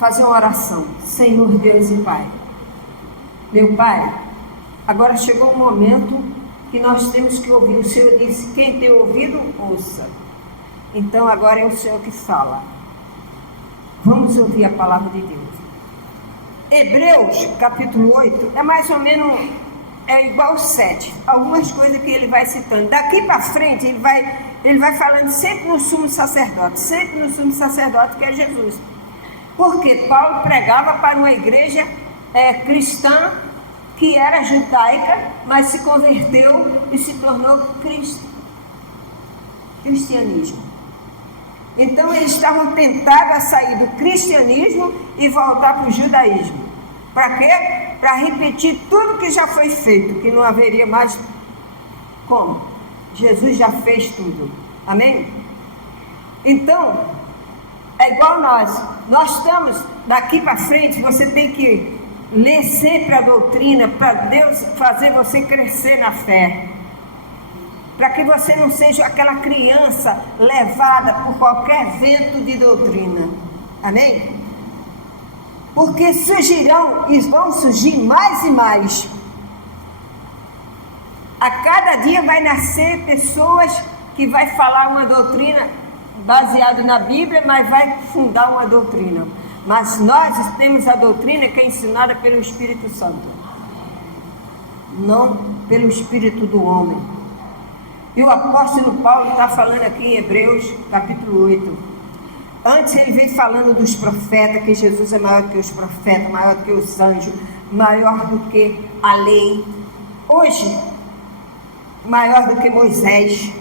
fazer uma oração. Senhor Deus e Pai. Meu Pai, agora chegou o momento que nós temos que ouvir. O Senhor disse, quem tem ouvido, ouça. Então agora é o Senhor que fala. Vamos ouvir a palavra de Deus. Hebreus, capítulo 8, é mais ou menos igual 7. Algumas coisas que ele vai citando. Daqui para frente, ele vai falando sempre no sumo sacerdote. Sempre no sumo sacerdote, que é Jesus. Porque Paulo pregava para uma igreja cristã, que era judaica, mas se converteu e se tornou cristianismo. Então eles estavam tentados a sair do cristianismo e voltar para o judaísmo. Para quê? Para repetir tudo que já foi feito, que não haveria mais como. Jesus já fez tudo. Amém? Então, é igual nós estamos daqui para frente, você tem que ler sempre a doutrina, para Deus fazer você crescer na fé. Para que você não seja aquela criança levada por qualquer vento de doutrina. Amém? Porque surgirão e vão surgir mais e mais. A cada dia vai nascer pessoas que vai falar uma doutrina baseada na Bíblia, mas vai fundar uma doutrina. Mas nós temos a doutrina que é ensinada pelo Espírito Santo, não pelo Espírito do homem. E o apóstolo Paulo está falando aqui em Hebreus, capítulo 8. Antes ele vem falando dos profetas, que Jesus é maior do que os profetas, maior do que os anjos, maior do que a lei. Hoje, maior do que Moisés.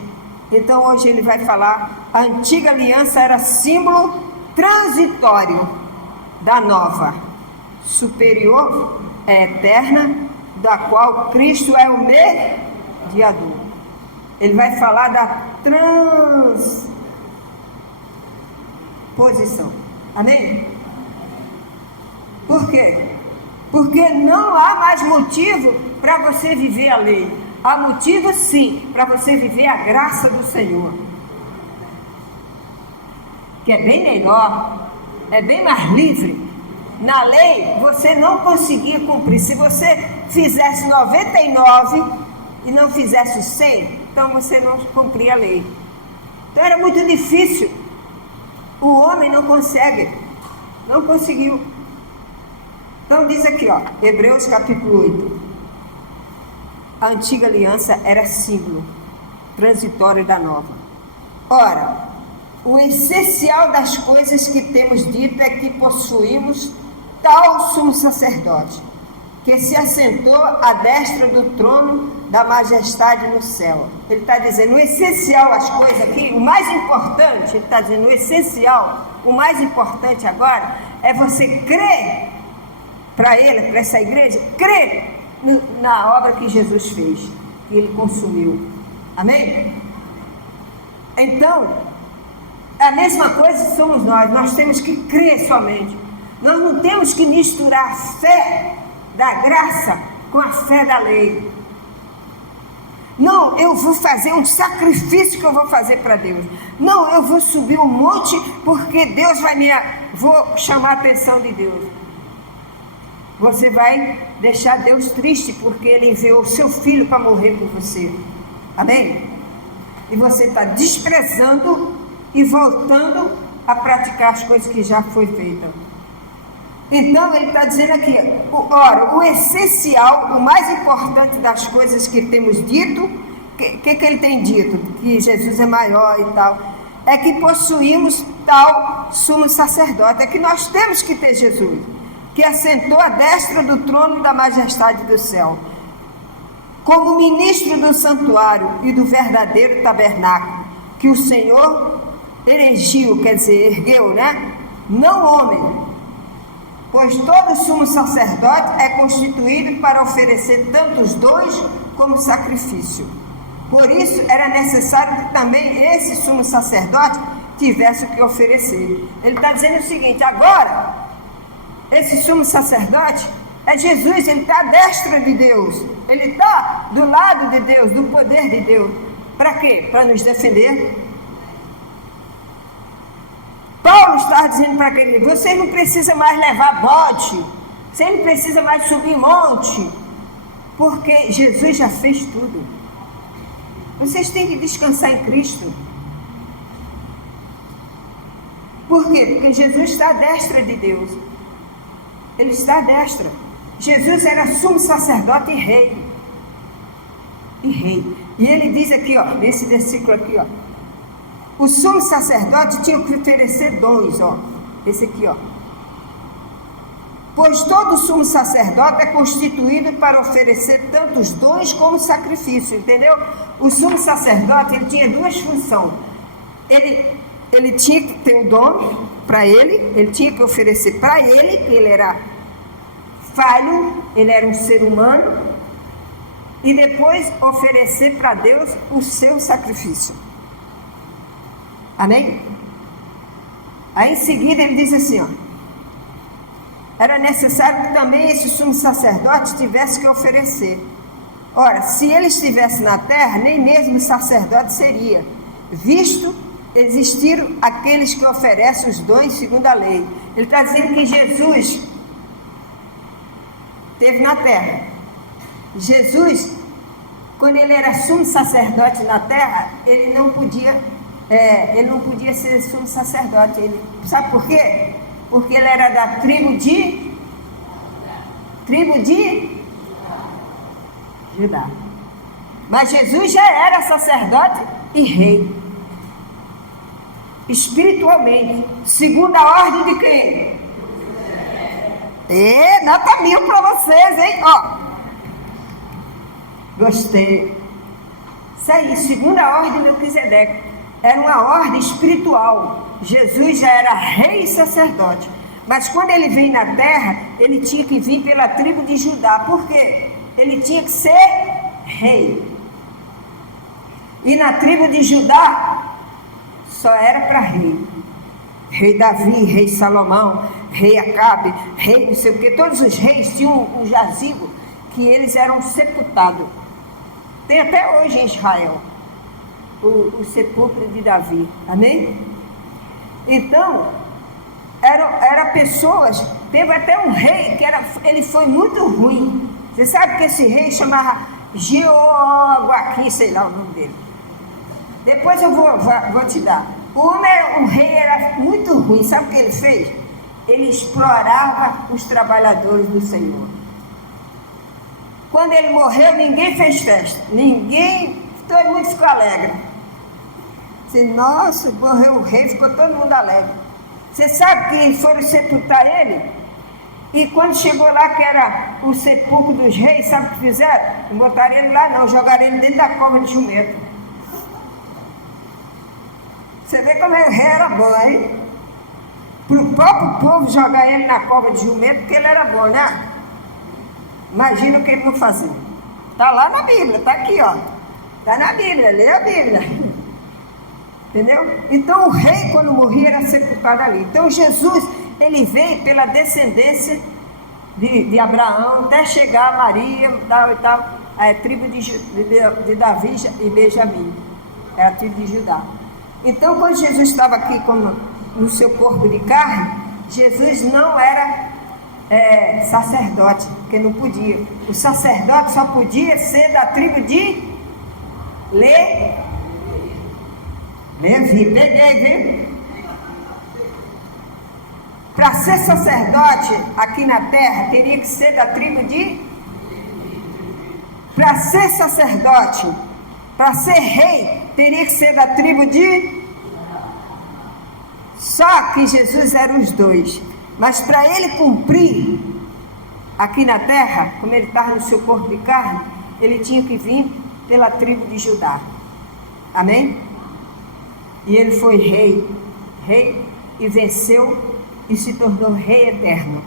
Então hoje ele vai falar, a antiga aliança era símbolo transitório da nova, superior, eterna, da qual Cristo é o mediador. Ele vai falar da transposição. Amém? Por quê? Porque não há mais motivo para você viver a lei. Há motivo sim para você viver a graça do Senhor, que é bem melhor, é bem mais livre. Na lei você não conseguia cumprir. Se você fizesse 99 e não fizesse 100, então você não cumpria a lei. Então era muito difícil. O homem não conseguiu. Então diz aqui, Hebreus capítulo 8. A antiga aliança era símbolo transitório da nova. Ora, o essencial das coisas que temos dito é que possuímos tal sumo sacerdote, que se assentou à destra do trono da majestade no céu. Ele está dizendo, o essencial, as coisas aqui, o mais importante, ele está dizendo, o essencial, o mais importante agora, é você crer para ele, para essa igreja, crer na obra que Jesus fez, que ele consumiu. Amém? Então, a mesma coisa somos nós temos que crer somente. Nós não temos que misturar a fé da graça com a fé da lei. Não, eu vou fazer um sacrifício que eu vou fazer para Deus. Não, eu vou subir um monte porque Deus vou chamar a atenção de Deus. Você vai deixar Deus triste porque Ele enviou o seu filho para morrer por você. Amém? E você está desprezando e voltando a praticar as coisas que já foi feita. Então ele está dizendo aqui, ora, o essencial, o mais importante das coisas que temos dito, que ele tem dito? Que Jesus é maior e tal, é que possuímos tal sumo sacerdote, é que nós temos que ter Jesus, que assentou à destra do trono da majestade do céu, como ministro do santuário e do verdadeiro tabernáculo, que o Senhor erigiu, quer dizer, ergueu, né? Não homem, pois todo sumo sacerdote é constituído para oferecer tanto os dons como sacrifício. Por isso era necessário que também esse sumo sacerdote tivesse o que oferecer. Ele está dizendo o seguinte, agora, esse sumo sacerdote é Jesus, ele está à destra de Deus, ele está do lado de Deus, do poder de Deus. Para quê? Para nos defender. Paulo estava dizendo para aquele: vocês não precisam mais levar bote, vocês não precisam mais subir monte, porque Jesus já fez tudo. Vocês têm que descansar em Cristo. Por quê? Porque Jesus está à destra de Deus. Ele está à destra. Jesus era sumo sacerdote e rei. E rei. E ele diz aqui, ó, nesse versículo aqui, ó: o sumo sacerdote tinha que oferecer dons, ó. Esse aqui, ó. Pois todo sumo sacerdote é constituído para oferecer tanto os dons como o sacrifício, entendeu? O sumo sacerdote, ele tinha duas funções. Ele tinha que ter o dom para ele tinha que oferecer para ele, que ele era falho, ele era um ser humano, e depois oferecer para Deus o seu sacrifício. Amém? Aí em seguida ele diz assim, ó: era necessário que também esse sumo sacerdote tivesse que oferecer. Ora, se ele estivesse na terra, nem mesmo sacerdote seria, visto existiram aqueles que oferecem os dons segundo a lei. Ele está dizendo que Jesus esteve na terra. Jesus, quando ele era sumo sacerdote na terra, ele não podia ser sumo sacerdote. Sabe por quê? Porque ele era da tribo de Judá. Mas Jesus já era sacerdote e rei, espiritualmente, segundo a ordem de quem? Nota 1000 para vocês, hein? Ó, gostei. Isso aí, segundo a ordem de Melquisedeque. Era uma ordem espiritual. Jesus já era rei e sacerdote. Mas quando ele veio na terra, ele tinha que vir pela tribo de Judá. Por quê? Ele tinha que ser rei. E na tribo de Judá, só era para rei. Rei Davi, rei Salomão, rei Acabe, rei não sei o que. Todos os reis tinham um jazigo que eles eram sepultados. Tem até hoje em Israel o sepulcro de Davi. Amém? Então, era pessoas. Teve até um rei que ele foi muito ruim. Você sabe que esse rei chamava Jeoaquim, sei lá o nome dele. Depois eu vou te dar. O rei era muito ruim. Sabe o que ele fez? Ele explorava os trabalhadores do Senhor. Quando ele morreu, ninguém fez festa. Todo mundo ficou alegre. Disse, nossa, morreu o rei, ficou todo mundo alegre. Você sabe que foram sepultar ele? E quando chegou lá, que era o sepulcro dos reis, sabe o que fizeram? Não botaram ele lá não, jogaram ele dentro da cova de jumento. Você vê como o rei era bom, hein? Para o próprio povo jogar ele na cova de jumento, porque ele era bom, né? Imagina o que ele não fazia. Está lá na Bíblia, está aqui, ó. Está na Bíblia, lê a Bíblia. Entendeu? Então o rei, quando morria, era sepultado ali. Então Jesus, ele veio pela descendência de Abraão, até chegar a Maria, a tribo de Davi e Benjamim. Era a tribo de Judá. Então, quando Jesus estava aqui no seu corpo de carne, Jesus não era sacerdote, porque não podia. O sacerdote só podia ser da tribo de Levi. Peguei, viu? Para ser sacerdote aqui na terra, teria que ser da tribo de... Para ser sacerdote, para ser rei, teria que ser da tribo de... Só que Jesus era os dois. Mas para ele cumprir aqui na terra, como ele estava no seu corpo de carne, ele tinha que vir pela tribo de Judá. Amém? E ele foi rei e venceu e se tornou rei eterno.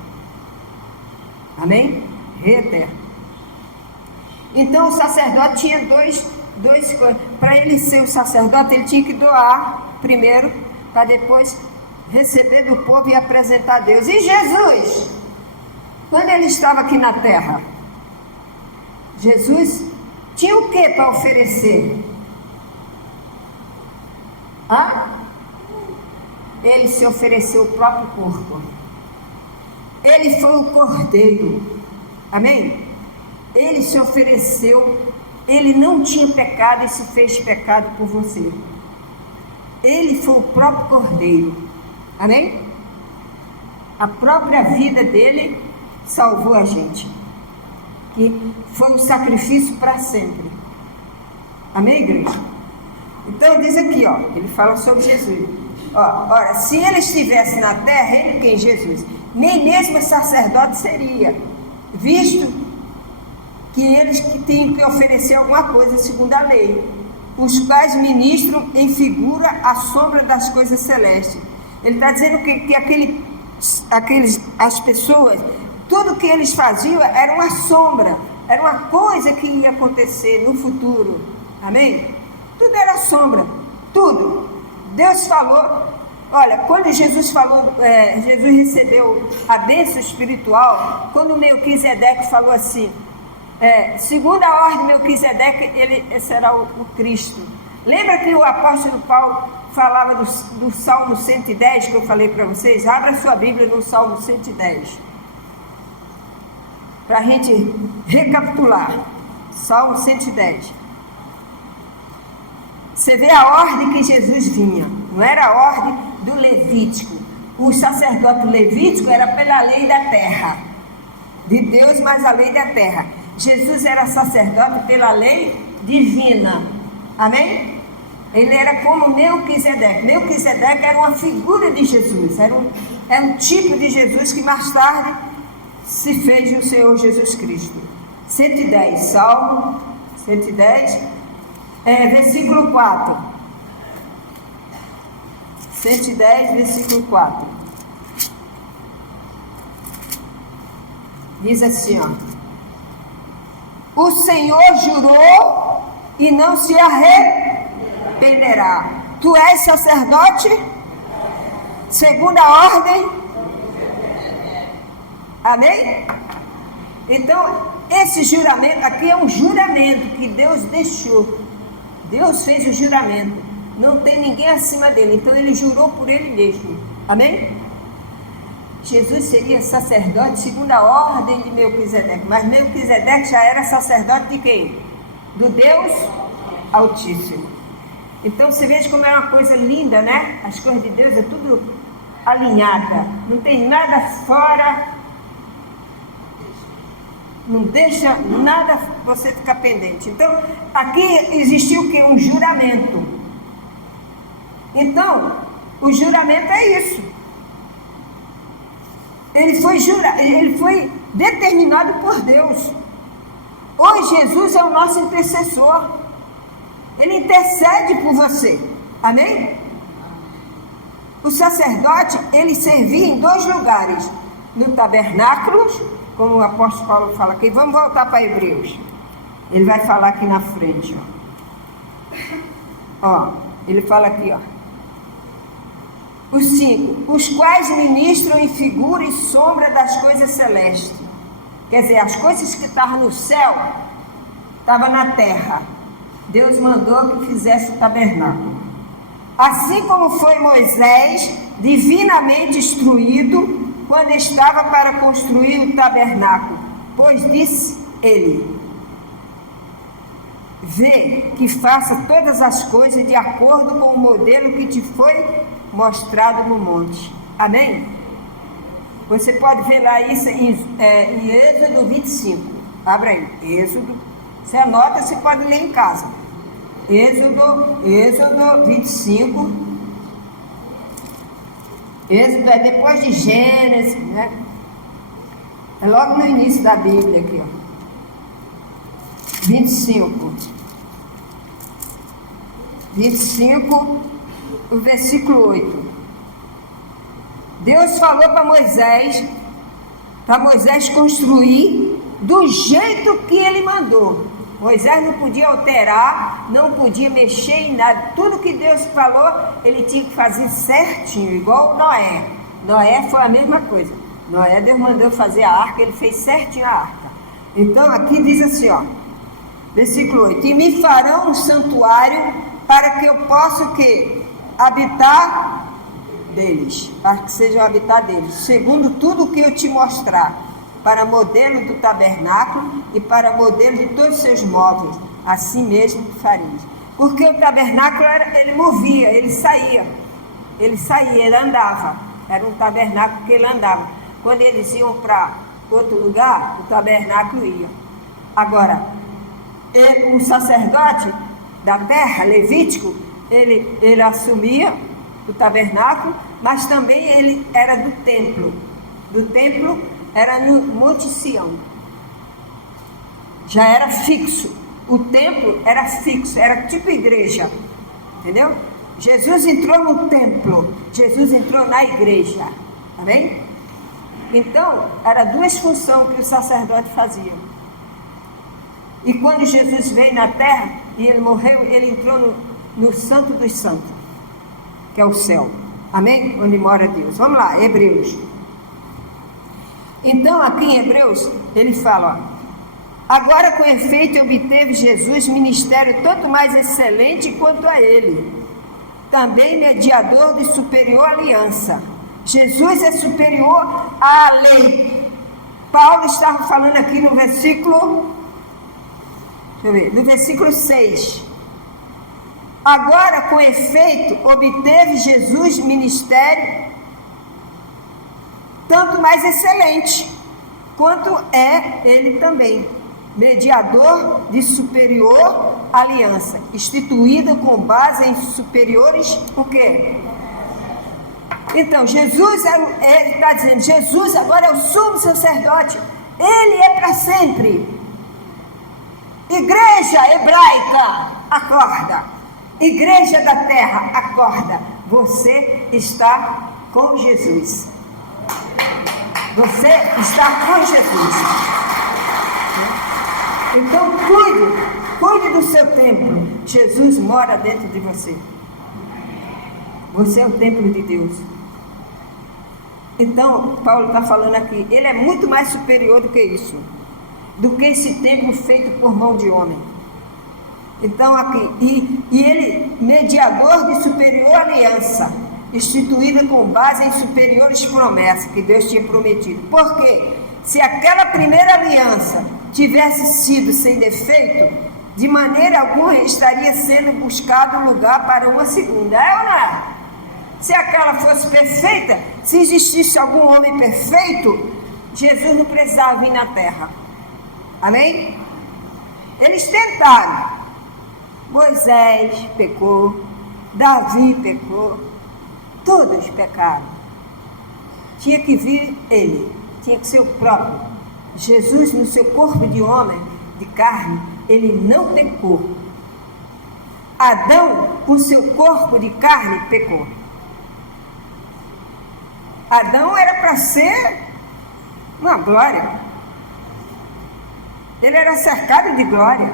Amém? Rei eterno. Então o sacerdote tinha dois coisas. Para ele ser o sacerdote, ele tinha que doar primeiro, para depois receber do povo e apresentar a Deus. E Jesus, quando ele estava aqui na terra, Jesus tinha o que para oferecer? ele se ofereceu o próprio corpo. Ele foi o cordeiro. Amém? Ele se ofereceu, ele não tinha pecado e se fez pecado por você. Ele foi o próprio cordeiro. Amém? A própria vida dele salvou a gente. Que foi um sacrifício para sempre. Amém, igreja? Então diz aqui, ó, ele fala sobre Jesus. Ó, ora, se ele estivesse na terra, ele quem? Jesus, nem mesmo sacerdote seria, visto que eles que tinham que oferecer alguma coisa segundo a lei, os quais ministram em figura a sombra das coisas celestes. Ele está dizendo que as pessoas, tudo que eles faziam era uma sombra, era uma coisa que ia acontecer no futuro. Amém? Tudo era sombra, tudo. Deus falou, olha, quando Jesus falou, Jesus recebeu a bênção espiritual, quando Melquisedeque falou assim, segundo a ordem de Melquisedeque, ele será o Cristo. Lembra que o apóstolo Paulo falava do Salmo 110, que eu falei para vocês? Abra sua Bíblia no Salmo 110. Para a gente recapitular. Salmo 110. Você vê a ordem que Jesus vinha. Não era a ordem do Levítico. O sacerdote levítico era pela lei da terra. De Deus, mas a lei da terra. Jesus era sacerdote pela lei divina. Amém? Ele era como Melquisedeque. Melquisedeque era uma figura de Jesus. Era um tipo de Jesus que mais tarde se fez o Senhor Jesus Cristo. 110, Salmo 110, versículo 4. 110, versículo 4. Diz assim, ó: o Senhor jurou e não se arrependerá. Tu és sacerdote segundo a ordem. Amém? Então, esse juramento aqui é um juramento que Deus deixou. Deus fez o juramento. Não tem ninguém acima dele. Então, ele jurou por ele mesmo. Amém? Jesus seria sacerdote segundo a ordem de Melquisedeque. Mas Melquisedeque já era sacerdote de quem? Do Deus Altíssimo. Então você veja como é uma coisa linda, né? As coisas de Deus é tudo alinhada. Não tem nada fora. Não deixa nada você ficar pendente. Então, aqui existiu o quê? Um juramento. Então, o juramento é isso. Ele foi determinado por Deus. Hoje Jesus é o nosso intercessor. Ele intercede por você. Amém? O sacerdote, ele servia em 2 lugares. No tabernáculo, como o apóstolo Paulo fala aqui. Vamos voltar para Hebreus. Ele vai falar aqui na frente. Ó, ele fala aqui, ó. Os 5, os quais ministram em figura e sombra das coisas celestes. Quer dizer, as coisas que estavam no céu, estavam na terra. Deus mandou que fizesse o tabernáculo. Assim como foi Moisés divinamente instruído quando estava para construir o tabernáculo. Pois disse ele: vê que faça todas as coisas de acordo com o modelo que te foi mostrado no monte. Amém? Você pode ver lá isso em Êxodo 25. Abra aí, Êxodo. Você anota, você pode ler em casa. Êxodo 25. Êxodo é depois de Gênesis, né? É logo no início da Bíblia aqui, ó. 25, o versículo 8. Deus falou para Moisés construir do jeito que ele mandou. Moisés não podia alterar, não podia mexer em nada. Tudo que Deus falou, ele tinha que fazer certinho, igual Noé. Noé foi a mesma coisa. Noé, Deus mandou fazer a arca, ele fez certinho a arca. Então aqui diz assim, ó, versículo 8: e me farão um santuário para que eu possa o quê? Habitar deles, para que seja o habitat deles, segundo tudo o que eu te mostrar, para modelo do tabernáculo e para modelo de todos os seus móveis, assim mesmo fareis. Porque o tabernáculo, ele movia, ele saía, ele andava, era um tabernáculo que ele andava. Quando eles iam para outro lugar, o tabernáculo ia. Agora, o sacerdote da terra, Levítico, ele assumia o tabernáculo, mas também ele era do templo. Do templo era no Monte Sião. Já era fixo. O templo era fixo, era tipo igreja. Entendeu? Jesus entrou no templo, Jesus entrou na igreja. Tá bem? Então, eram duas funções que o sacerdote fazia. E quando Jesus veio na terra e ele morreu, ele entrou no Santo dos Santos, que é o céu. Amém? Onde mora Deus. Vamos lá, Hebreus. Então, aqui em Hebreus, ele fala, ó, agora com efeito obteve Jesus ministério tanto mais excelente quanto a ele, também mediador de superior aliança. Jesus é superior à lei. Paulo estava falando aqui no versículo, deixa eu ver, no versículo 6. Agora, com efeito, obteve Jesus ministério tanto mais excelente, quanto é ele também, mediador de superior aliança, instituída com base em superiores, o quê? Então, Jesus, ele está dizendo, Jesus agora é o sumo sacerdote, ele é para sempre. Igreja hebraica, acorda. Igreja da terra, acorda. Você está com Jesus. Você está com Jesus. Então, cuide do seu templo. Jesus mora dentro de você. Você é o templo de Deus. Então, Paulo está falando aqui, ele é muito mais superior do que isso, do que esse templo feito por mão de homem. Então, aqui, e ele, mediador de superior aliança, instituída com base em superiores promessas que Deus tinha prometido. Porque se aquela primeira aliança tivesse sido sem defeito, de maneira alguma estaria sendo buscado lugar para uma segunda. É ou não é? Se aquela fosse perfeita, se existisse algum homem perfeito, Jesus não precisava vir na terra. Amém? Eles tentaram. Moisés pecou, Davi pecou, todos pecaram. Tinha que vir ele, tinha que ser o próprio. Jesus, no seu corpo de homem, de carne, ele não pecou. Adão, com seu corpo de carne, pecou. Adão era para ser uma glória. Ele era cercado de glória.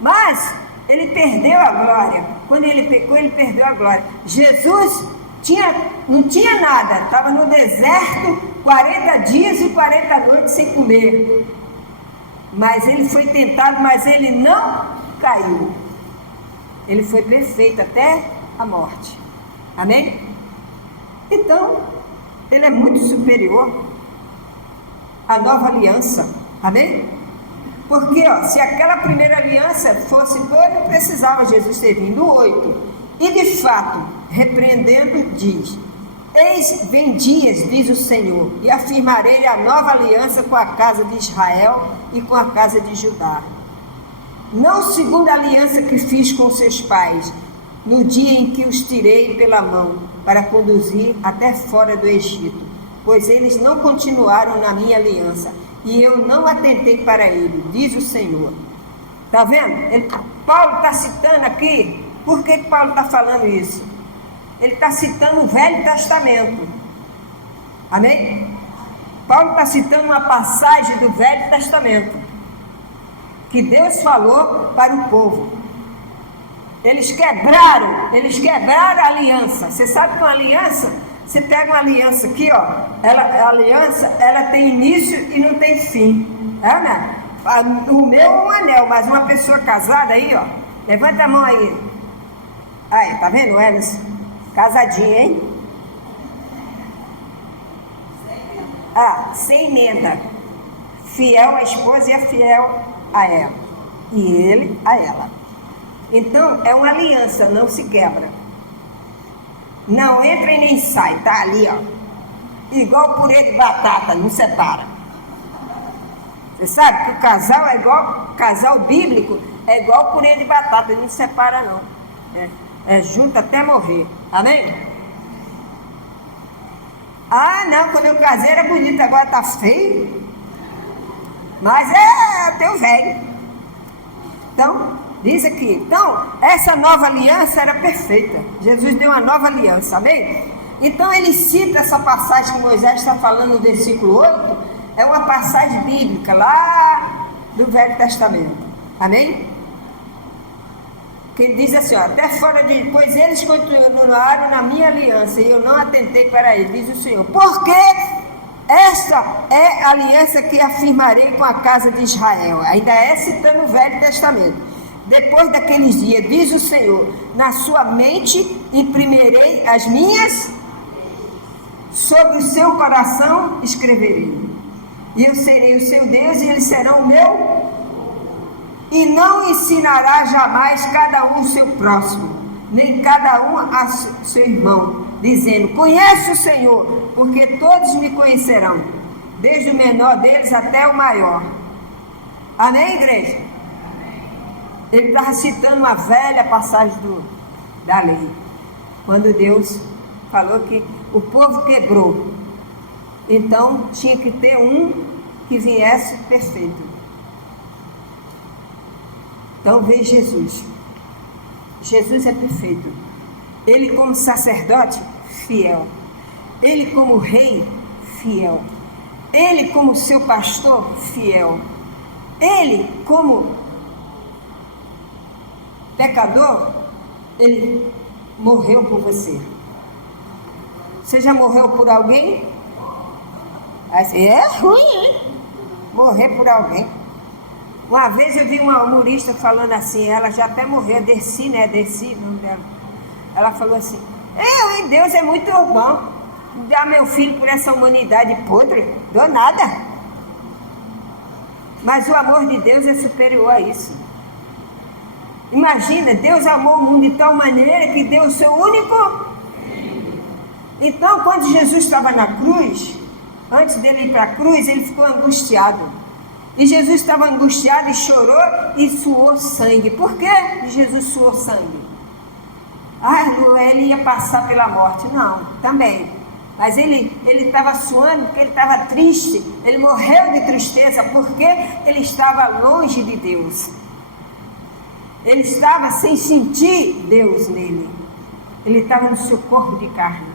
Mas ele perdeu a glória. Quando ele pecou, ele perdeu a glória. Jesus não tinha nada. Estava no deserto 40 dias e 40 noites sem comer. Mas ele foi tentado, mas ele não caiu. Ele foi perfeito até a morte. Amém? Então, ele é muito superior à nova aliança. Amém? Porque, se aquela primeira aliança fosse boa, não precisava Jesus ter vindo. 8. E de fato, repreendendo, diz: eis vem dias, diz o Senhor, e afirmarei a nova aliança com a casa de Israel e com a casa de Judá. Não segundo a aliança que fiz com seus pais, no dia em que os tirei pela mão, para conduzir até fora do Egito, pois eles não continuaram na minha aliança, e eu não atentei para ele, diz o Senhor. Está vendo? Paulo está citando aqui. Por que Paulo está falando isso? Ele está citando o Velho Testamento. Amém? Paulo está citando uma passagem do Velho Testamento, que Deus falou para o povo. Eles quebraram a aliança. Você sabe que uma aliança, você pega uma aliança aqui, ó, a aliança, ela tem início e não tem fim. É, né? O meu é um anel, mas uma pessoa casada aí, ó, levanta a mão aí. Aí, tá vendo, Emerson? Casadinho, hein? sem emenda. Fiel à esposa e é fiel a ela. E ele a ela. Então, é uma aliança, não se quebra. Não entra e nem sai, tá ali, ó. Igual purê de batata, não separa. Você sabe que o casal é igual, casal bíblico é igual purê de batata, não separa não. É junto até morrer. Amém? Não, quando eu casei era bonito, agora tá feio. Mas é teu velho. Então, diz aqui, então, essa nova aliança era perfeita. Jesus deu uma nova aliança, amém? Então ele cita essa passagem que Moisés está falando no versículo 8, é uma passagem bíblica lá do Velho Testamento, amém? Que ele diz assim, até fora de, pois eles continuaram na minha aliança e eu não atentei para ele, diz o Senhor, porque esta é a aliança que afirmarei com a casa de Israel. Ainda é citando o Velho Testamento. Depois daqueles dias, diz o Senhor, na sua mente imprimirei as minhas, sobre o seu coração escreverei. E eu serei o seu Deus e eles serão o meu. E não ensinará jamais cada um o seu próximo, nem cada um a seu irmão, dizendo, conhece o Senhor, porque todos me conhecerão, desde o menor deles até o maior. Amém, igreja? Ele estava citando uma velha passagem da lei, quando Deus falou que o povo quebrou, então tinha que ter um que viesse perfeito. Então veio Jesus. Jesus é perfeito. Ele como sacerdote, fiel. Ele como rei, fiel. Ele como seu pastor, fiel. Ele como pecador, ele morreu por você. Você já morreu por alguém? Assim, é ruim, hein? Morrer por alguém. Uma vez eu vi uma humorista falando assim, ela já até morreu, Dercy, né? Dercy, o nome dela. Ela falou assim, Deus é muito bom. Dar meu filho por essa humanidade podre, dou nada. Mas o amor de Deus é superior a isso. Imagina, Deus amou o mundo de tal maneira que deu o seu único. Então, quando Jesus estava na cruz, antes dele ir para a cruz, ele ficou angustiado. E Jesus estava angustiado e chorou e suou sangue. Por que Jesus suou sangue? Ele ia passar pela morte. Não, também. Mas ele estava suando porque ele estava triste. Ele morreu de tristeza porque ele estava longe de Deus. Ele estava sem sentir Deus nele. Ele estava no seu corpo de carne.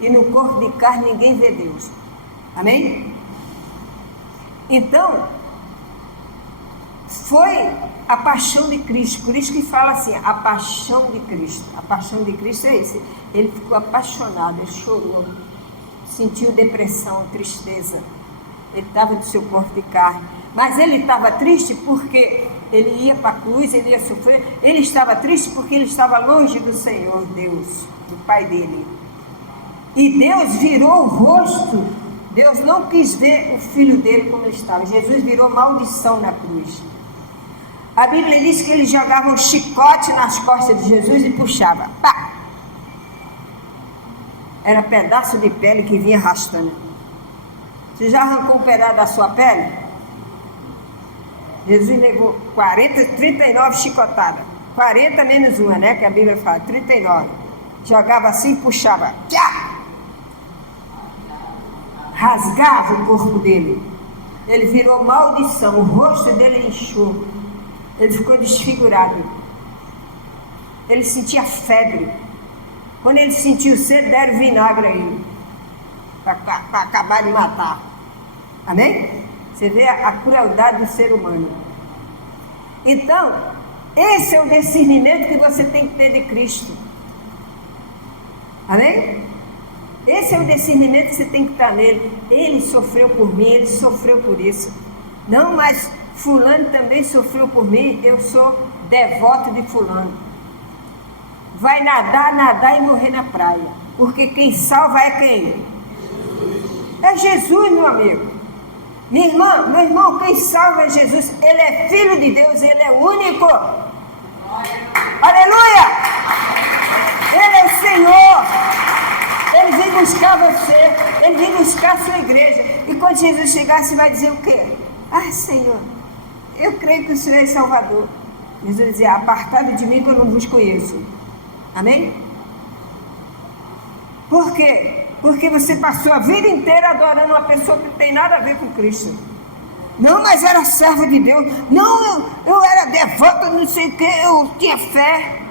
E no corpo de carne ninguém vê Deus. Amém? Então, foi a paixão de Cristo. Por isso que fala assim, a paixão de Cristo. A paixão de Cristo é isso. Ele ficou apaixonado, ele chorou. Sentiu depressão, tristeza. Ele estava no seu corpo de carne. Mas ele estava triste porque ele ia para a cruz, ele ia sofrer. Ele estava triste porque ele estava longe do Senhor, Deus, do Pai dele. E Deus virou o rosto. Deus não quis ver o filho dele como ele estava. Jesus virou maldição na cruz. A Bíblia diz que ele jogava um chicote nas costas de Jesus e puxava. Pá! Era pedaço de pele que vinha arrastando. Você já arrancou um pedaço da sua pele? Jesus levou 39 chicotadas. 40 menos uma, né? Que a Bíblia fala, 39. Jogava assim e puxava. Tchá! Rasgava o corpo dele. Ele virou maldição. O rosto dele inchou. Ele ficou desfigurado. Ele sentia febre. Quando ele sentiu sede, deram vinagre a ele. Para acabar de matar. Amém? Você vê a crueldade do ser humano. Então, esse é o discernimento que você tem que ter de Cristo. Amém? Esse é o discernimento que você tem que estar nele. Ele sofreu por mim, ele sofreu por isso. Não, mas fulano também sofreu por mim, eu sou devoto de fulano. Vai nadar e morrer na praia. Porque quem salva é quem? É Jesus, meu amigo. Minha irmã, meu irmão, quem salva é Jesus. Ele é Filho de Deus, Ele é único. Aleluia! Ele é o Senhor. Ele vem buscar você. Ele vem buscar a sua igreja. E quando Jesus chegar, você vai dizer o quê? Ah, Senhor, eu creio que o Senhor é Salvador. Jesus vai dizer, apartado de mim que eu não vos conheço. Amém? Por quê? Porque você passou a vida inteira adorando uma pessoa que não tem nada a ver com Cristo. Não, mas era serva de Deus. Não, eu era devota, não sei o que, eu tinha fé.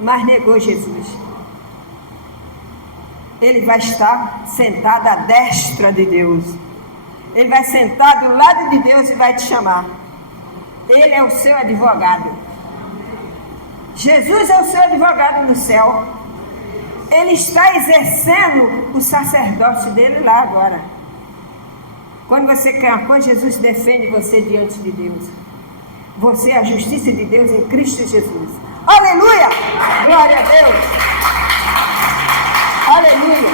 Mas negou Jesus. Ele vai estar sentado à destra de Deus. Ele vai sentar do lado de Deus e vai te chamar. Ele é o seu advogado. Jesus é o seu advogado no céu. Ele está exercendo o sacerdócio dele lá agora. Quando você quer, quando Jesus defende você diante de Deus, você é a justiça de Deus em Cristo Jesus. Aleluia! Glória a Deus! Aleluia!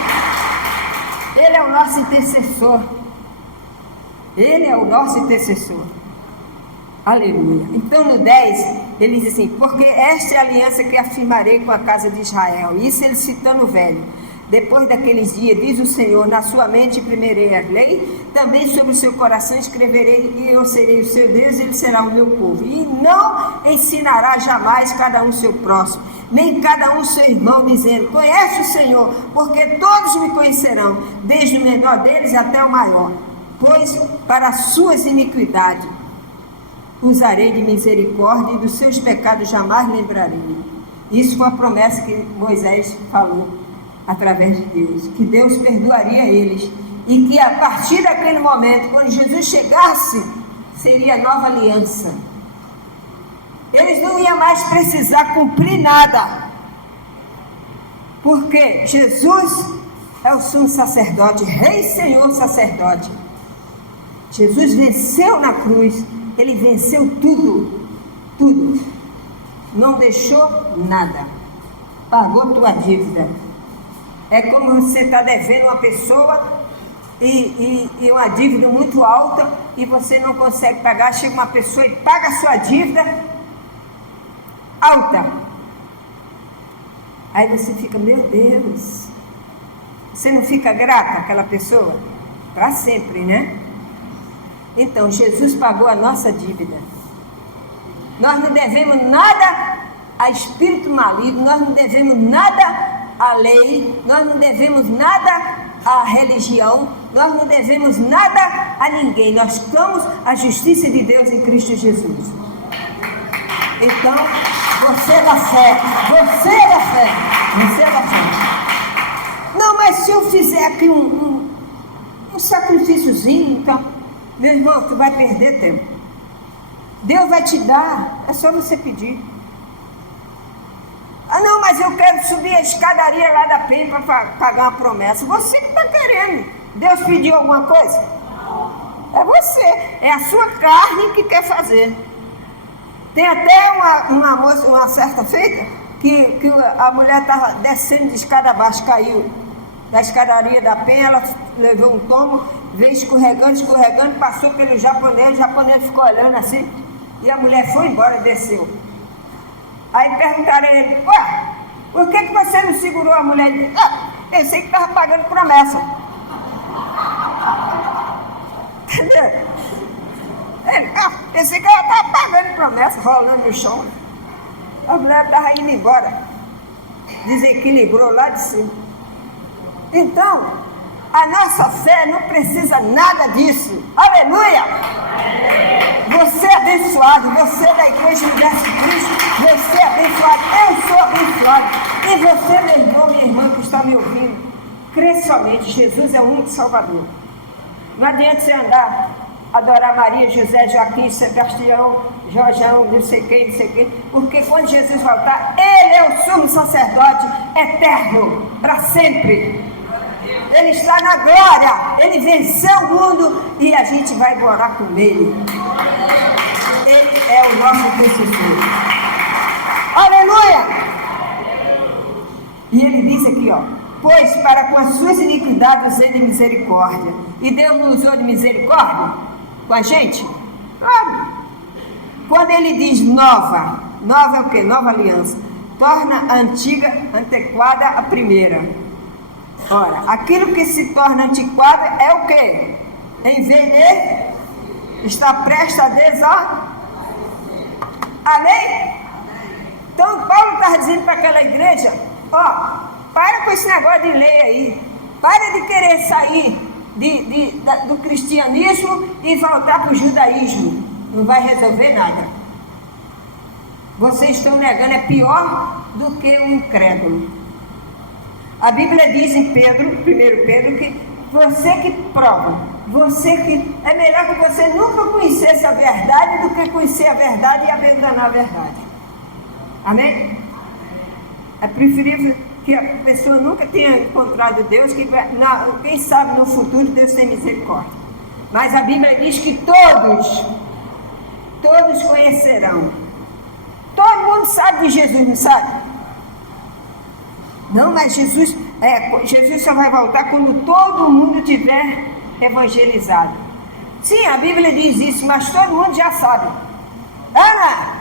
Ele é o nosso intercessor. Ele é o nosso intercessor. Aleluia. Então no 10, ele diz assim, porque esta é a aliança que afirmarei com a casa de Israel. Isso ele citando o velho. Depois daqueles dias, diz o Senhor, na sua mente imprimirei a lei, também sobre o seu coração escreverei, e eu serei o seu Deus, e ele será o meu povo. E não ensinará jamais cada um seu próximo, nem cada um seu irmão, dizendo, conhece o Senhor, porque todos me conhecerão, desde o menor deles até o maior. Pois para as suas iniquidades usarei de misericórdia, e dos seus pecados jamais lembrarei. Isso foi a promessa que Moisés falou através de Deus, que Deus perdoaria eles, e que a partir daquele momento, quando Jesus chegasse, seria nova aliança. Eles não iam mais precisar cumprir nada, porque Jesus é o sumo sacerdote, Rei, Senhor, sacerdote. Jesus venceu na cruz. Ele venceu tudo, tudo, não deixou nada, pagou tua dívida. É como você está devendo uma pessoa e uma dívida muito alta e você não consegue pagar, chega uma pessoa e paga a sua dívida alta. Aí você fica, meu Deus, você não fica grata àquela pessoa? Para sempre, né? Então, Jesus pagou a nossa dívida. Nós não devemos nada a espírito maligno, nós não devemos nada à lei, nós não devemos nada à religião, nós não devemos nada a ninguém. Nós somos a justiça de Deus em Cristo Jesus. Então, você é da fé, você é da fé, você é da fé. Não, mas se eu fizer aqui um sacrifíciozinho, então... Meu irmão, tu vai perder tempo. Deus vai te dar, é só você pedir. Ah não, mas eu quero subir a escadaria lá da PEN para pagar uma promessa. Você que está querendo. Deus pediu alguma coisa? É você, é a sua carne que quer fazer. Tem até uma moça, uma certa feita, que a mulher estava descendo de escada abaixo, caiu da escadaria da PEN, ela levou um tombo, veio escorregando, passou pelo japonês, o japonês ficou olhando assim, e a mulher foi embora e desceu. Aí perguntaram a ele, ué, por que você não segurou a mulher? Ele disse, eu sei que estava pagando promessa. Entendeu? Ele, pensei que ela estava pagando promessa, rolando no chão. A mulher estava indo embora, desequilibrou lá de cima. Então, a nossa fé não precisa nada disso. Aleluia! Você é abençoado, você é da Igreja Universo de Cristo, você é abençoado, eu sou abençoado. E você, meu irmão, minha irmã que está me ouvindo, crê somente, Jesus é o único Salvador. Não adianta você andar, adorar Maria, José, Joaquim, Sebastião, Jorjão, não sei quem, porque quando Jesus voltar, Ele é o sumo sacerdote eterno, para sempre. Ele está na glória, Ele venceu o mundo e a gente vai morar com Ele. Ele é o nosso intercessor. Aleluia! E Ele diz aqui, Pois para com as suas iniquidades usei de misericórdia. E Deus não usou de misericórdia com a gente? Claro. Quando ele diz nova, nova é o quê? Nova aliança. Torna a antiga antiquada a primeira. Ora, aquilo que se torna antiquado é o quê? Envelhecer, está prestes a Amém? Então Paulo está dizendo para aquela igreja, ó, para com esse negócio de lei aí. Para de querer sair do cristianismo e voltar para o judaísmo. Não vai resolver nada. Vocês estão negando, é pior do que um incrédulo. A Bíblia diz em Pedro, 1 Pedro, que você que prova, você que é melhor que você nunca conhecesse a verdade do que conhecer a verdade e abandonar a verdade. Amém? É preferível que a pessoa nunca tenha encontrado Deus, que quem sabe no futuro Deus tem misericórdia. Mas a Bíblia diz que todos conhecerão. Todo mundo sabe de Jesus, não sabe? Não, mas Jesus só vai voltar quando todo mundo tiver evangelizado. Sim, a Bíblia diz isso, mas todo mundo já sabe. Ana,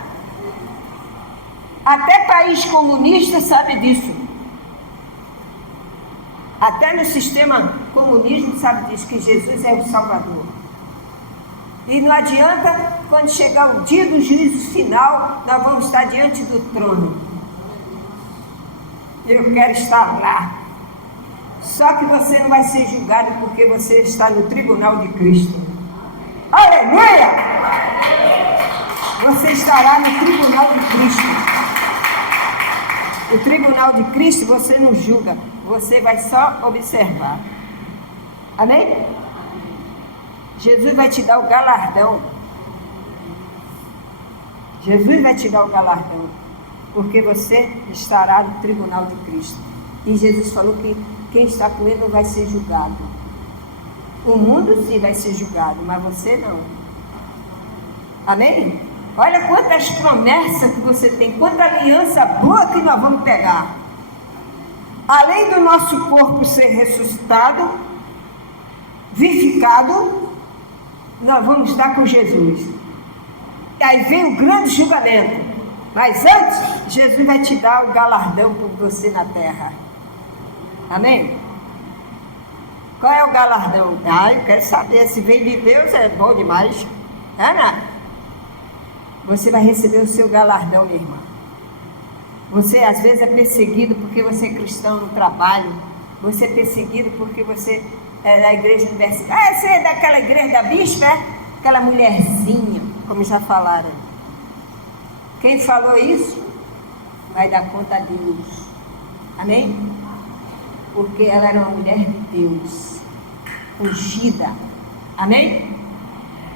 até país comunista sabe disso. Até no sistema comunismo sabe disso, que Jesus é o Salvador. E não adianta, quando chegar o dia do juízo final, nós vamos estar diante do trono. Eu quero estar lá. Só que você não vai ser julgado porque você está no tribunal de Cristo. Aleluia! Você estará no tribunal de Cristo. O tribunal de Cristo você não julga, você vai só observar. Amém? Jesus vai te dar o galardão. Jesus vai te dar o galardão, porque você estará no tribunal de Cristo. E Jesus falou que quem está com ele não vai ser julgado. O mundo sim vai ser julgado, mas você não. Amém? Olha quantas promessas que você tem, quanta aliança boa que nós vamos pegar. Além do nosso corpo ser ressuscitado, vivificado, nós vamos estar com Jesus. E aí vem o grande julgamento. Mas antes, Jesus vai te dar o galardão por você na terra. Amém? Qual é o galardão? Eu quero saber, se vem de Deus é bom demais. Ana, você vai receber o seu galardão, minha irmã. Você às vezes é perseguido porque você é cristão no trabalho. Você é perseguido porque você é da igreja universitária. Você é daquela igreja da bispa, é? Aquela mulherzinha, como já falaram. Quem falou isso vai dar conta a Deus. Amém? Porque ela era uma mulher de Deus, ungida. Amém?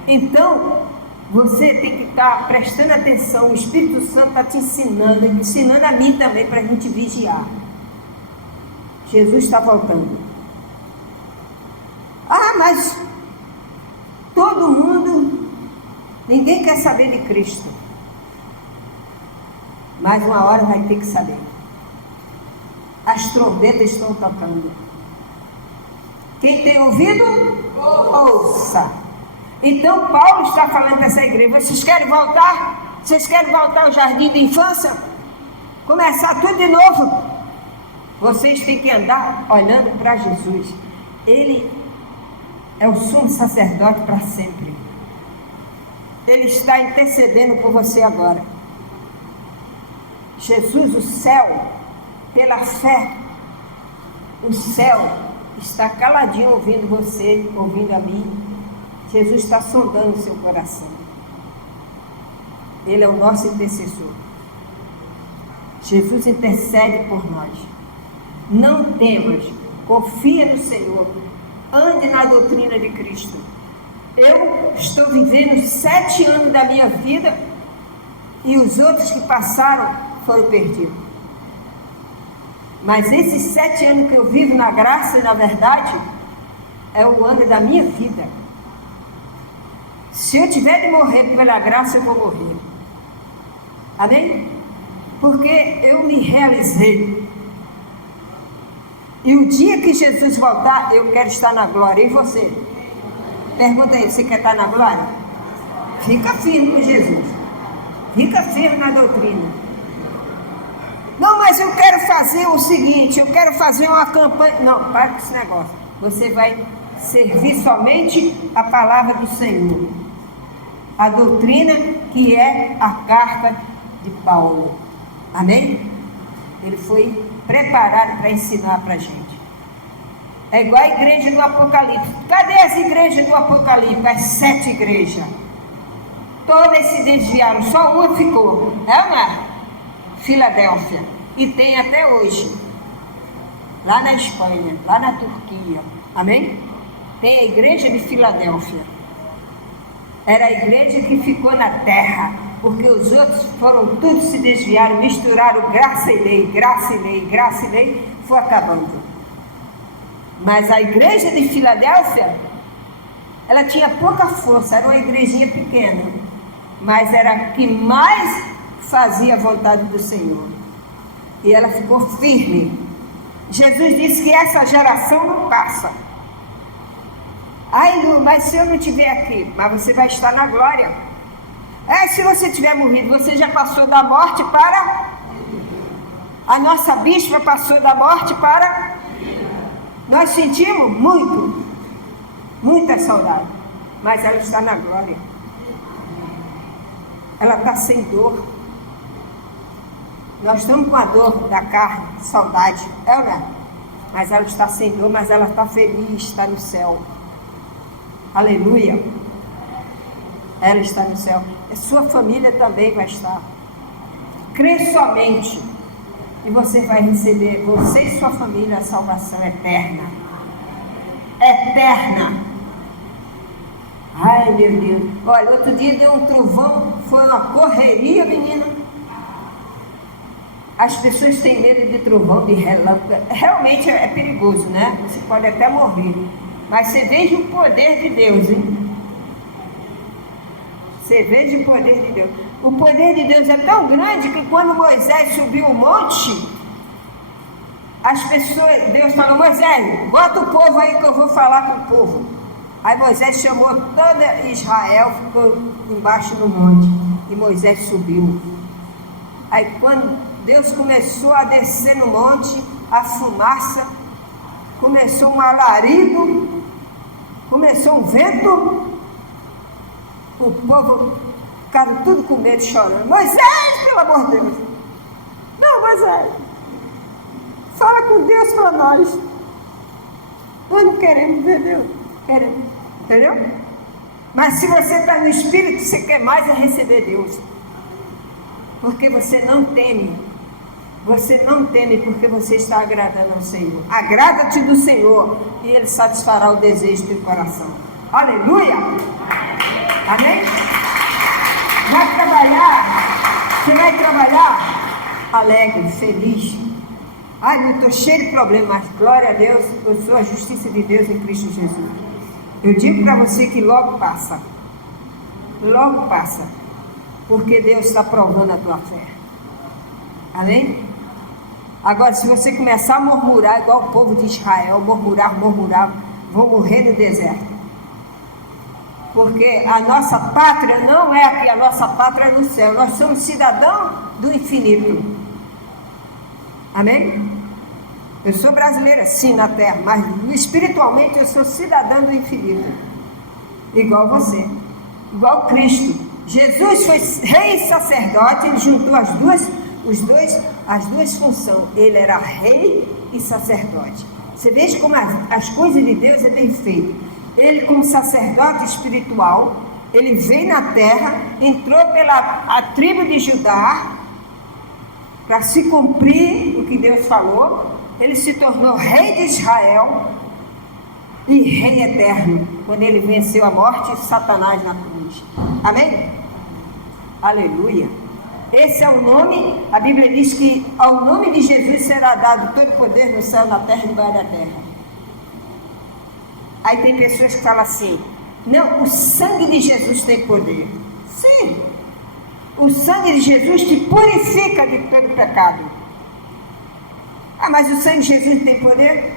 Então, você tem que estar prestando atenção. O Espírito Santo está te ensinando a mim também, para a gente vigiar. Jesus está voltando. Mas todo mundo, ninguém quer saber de Cristo. Mas uma hora vai ter que saber. As trombetas estão tocando. Quem tem ouvido, ouça. Então Paulo está falando dessa igreja. Vocês querem voltar? Vocês querem voltar ao jardim da infância? Começar tudo de novo? Vocês têm que andar olhando para Jesus. Ele é o sumo sacerdote para sempre. Ele está intercedendo por você agora. Jesus, o céu, pela fé, o céu está caladinho ouvindo você, ouvindo a mim. Jesus está sondando o seu coração. Ele é o nosso intercessor. Jesus intercede por nós. Não temas, confia no Senhor, ande na doutrina de Cristo. Eu estou vivendo 7 anos da minha vida e os outros que passaram foram perdidos. Mas esses 7 anos que eu vivo na graça e na verdade é o ano da minha vida. Se eu tiver de morrer pela graça, eu vou morrer. Amém? Porque eu me realizei. E o dia que Jesus voltar, eu quero estar na glória. E você? Pergunta aí, você quer estar na glória? Fica firme com Jesus. Fica firme na doutrina. Não, mas eu quero fazer o seguinte, eu quero fazer uma campanha. Não, para com esse negócio. Você vai servir somente a palavra do Senhor. A doutrina que é a carta de Paulo. Amém? Ele foi preparado para ensinar para a gente. É igual a igreja do Apocalipse. Cadê as igrejas do Apocalipse? As 7 igrejas. Todas se desviaram, só uma ficou. É uma? Filadélfia. E tem até hoje. Lá na Espanha, lá na Turquia. Amém? Tem a igreja de Filadélfia. Era a igreja que ficou na terra. Porque os outros foram todos se desviaram, misturaram graça e lei, graça e lei, graça e lei, foi acabando. Mas a igreja de Filadélfia, ela tinha pouca força, era uma igrejinha pequena, mas era a que mais fazia a vontade do Senhor. E ela ficou firme. Jesus disse que essa geração não passa. Ai, Lu, mas se eu não estiver aqui, mas você vai estar na glória. Se você tiver morrido, você já passou da morte para... A nossa bispa passou da morte para... Nós sentimos muita saudade, mas ela está na glória. Ela está sem dor. Nós estamos com a dor da carne, saudade, é ou não é? Mas ela está sem dor, mas ela está feliz, está no céu. Aleluia. Ela está no céu. A sua família também vai estar. Crê somente. E você vai receber, você e sua família, a salvação eterna. Eterna. Ai, meu Deus. Olha, outro dia deu um trovão. Foi uma correria, menina. As pessoas têm medo de trovão, de relâmpago. Realmente é perigoso, né? Você pode até morrer. Mas você veja o poder de Deus, hein? Você veja o poder de Deus. O poder de Deus é tão grande que quando Moisés subiu o monte, as pessoas, Deus falou: Moisés, bota o povo aí que eu vou falar com o povo. Aí Moisés chamou toda Israel, ficou embaixo do monte. E Moisés subiu. Aí quando Deus começou a descer no monte, a fumaça, começou um alarido, começou um vento. O povo ficaram tudo com medo, chorando. Moisés, pelo amor de Deus. Não, Moisés. Fala com Deus para nós. Nós não queremos ver Deus. Queremos. Entendeu? Mas se você está no Espírito, você quer mais é receber Deus. Porque você não teme. Você não teme porque você está agradando ao Senhor. Agrada-te do Senhor e Ele satisfará o desejo do teu coração. Aleluia! Amém? Vai trabalhar. Você vai trabalhar alegre, feliz. Ai, eu estou cheio de problemas, mas glória a Deus, eu sou a justiça de Deus em Cristo Jesus. Eu digo para você que logo passa. Logo passa. Porque Deus está provando a tua fé. Amém? Agora, se você começar a murmurar, igual o povo de Israel, murmurar, vão morrer no deserto. Porque a nossa pátria não é aqui, a nossa pátria é no céu. Nós somos cidadãos do infinito. Amém? Eu sou brasileira, sim, na terra, mas espiritualmente eu sou cidadã do infinito. Igual você. Igual Cristo. Jesus foi rei e sacerdote, ele juntou as duas funções. Ele era rei e sacerdote. Você veja como as coisas de Deus é bem feito. Ele, como sacerdote espiritual, ele veio na terra, entrou pela a tribo de Judá, para se cumprir o que Deus falou. Ele se tornou rei de Israel e rei eterno, quando ele venceu a morte e Satanás na cruz. Amém? Aleluia. Esse é o nome, a Bíblia diz que ao nome de Jesus será dado todo poder no céu, na terra e debaixo da terra. Aí tem pessoas que falam assim: não, o sangue de Jesus tem poder. Sim, o sangue de Jesus te purifica de todo pecado. Ah, mas o sangue de Jesus tem poder?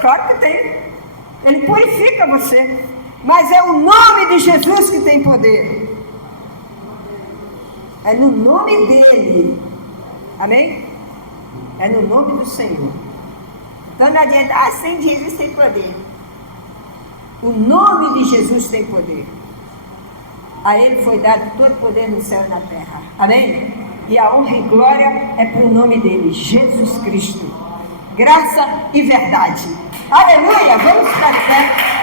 Claro que tem. Ele purifica você. Mas é o nome de Jesus que tem poder. É no nome dele. Amém? É no nome do Senhor. Então não adianta, sem Jesus tem poder. O nome de Jesus tem poder. A ele foi dado todo poder no céu e na terra. Amém? E a honra e glória é para o nome dele, Jesus Cristo. Graça e verdade. Aleluia! Vamos para a fé.